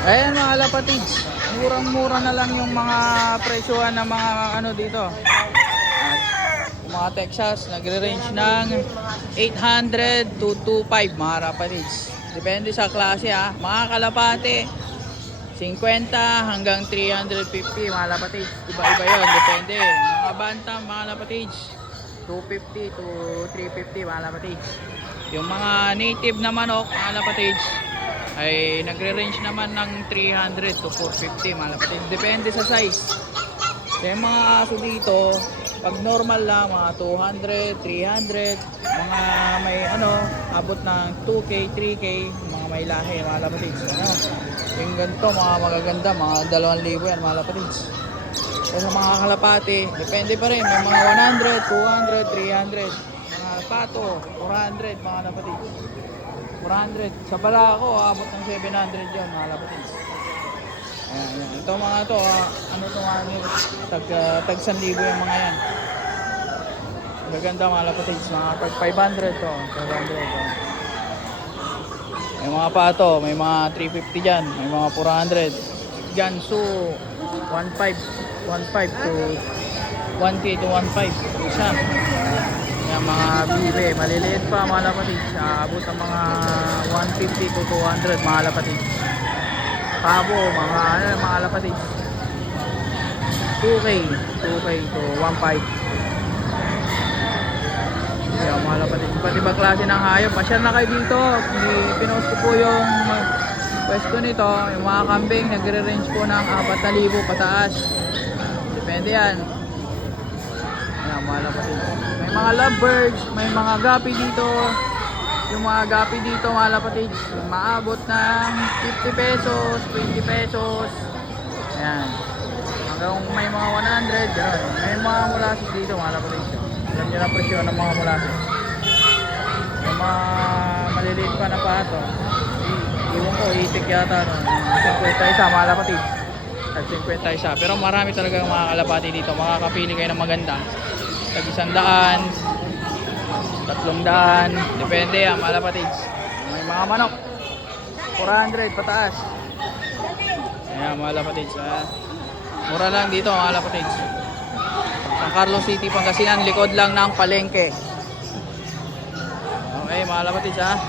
Ayan mga lapatids, murang-mura na lang yung mga presyuhan ng mga ano dito. Yung mga Texas, nagre-range ng 800 to 25 mga lapatids. Depende sa klase ha. Mga kalapate, 50 hanggang 350 mga lapatids. Iba-iba yun, depende. Mga bantam mga lapatids, 250 to 350 mga lapatids. Yung mga native na manok mga lapatids, ay nagre-range naman ng 300 to 450 mga lapatid. Depende sa size. Yung mga aso dito, pag normal lang, mga 200, 300, mga may ano, abot ng 2K, 3K, mga may lahi, mga lapatid. Ano, yung ganito, mga magaganda, mga 2,000 yan, mga lapatid. So, sa mga kalapati, depende pa rin. May mga 100, 200, 300, mga pato, 400, mga lapatid. 400. Sa bala ako, abot ng 700 yun, mga lapatid. Ayan, ayan. Ito mga to, ano to mga tag 1,000 yung mga yan. Maganda mga lapatid. Mga tag 500 to, 500 to. May mga pato, may mga 350 dyan, may mga 400. Gansu, 1.5 to 1K to 1.5 isa. Yung mga bibe, maliliit pa mga lapatid, abot ng mga 150 to 200 mga lapatid. Pabo, mga lapatid, 2K to 1.5. Yung mga lapatid, iba't ibang klase ng hayop. Pasyal na kayo dito, pinost ko po yung pwesto nito. Yung mga kambing, nagre-range po ng 4,000 pataas. Depende yan. Ayan, mga lapatid. May mga lovebirds, may mga gapi dito. Yung mga gapi dito mga lapatid, maabot ng 50 pesos, 20 pesos. Ayan. Hanggang may mga 100, gano'n. May mga molasses dito mga lapatid. Alam nyo na presyo ng mga molasses. Yung mga maliliit pa na pato, iwan ko, itik yata, no? 50 isa mga lapatid. At 50 isa. Pero marami talaga mga kalapati dito. Makakapili kayo ng maganda. Tag 100, 300, depende yan mga lapatids. May mga manok 400 pataas. Ayan mga lapatids, mura lang dito mga lapatids. San Carlos City, Pangasinan, likod lang ng palengke. Okay mga lapatids ha.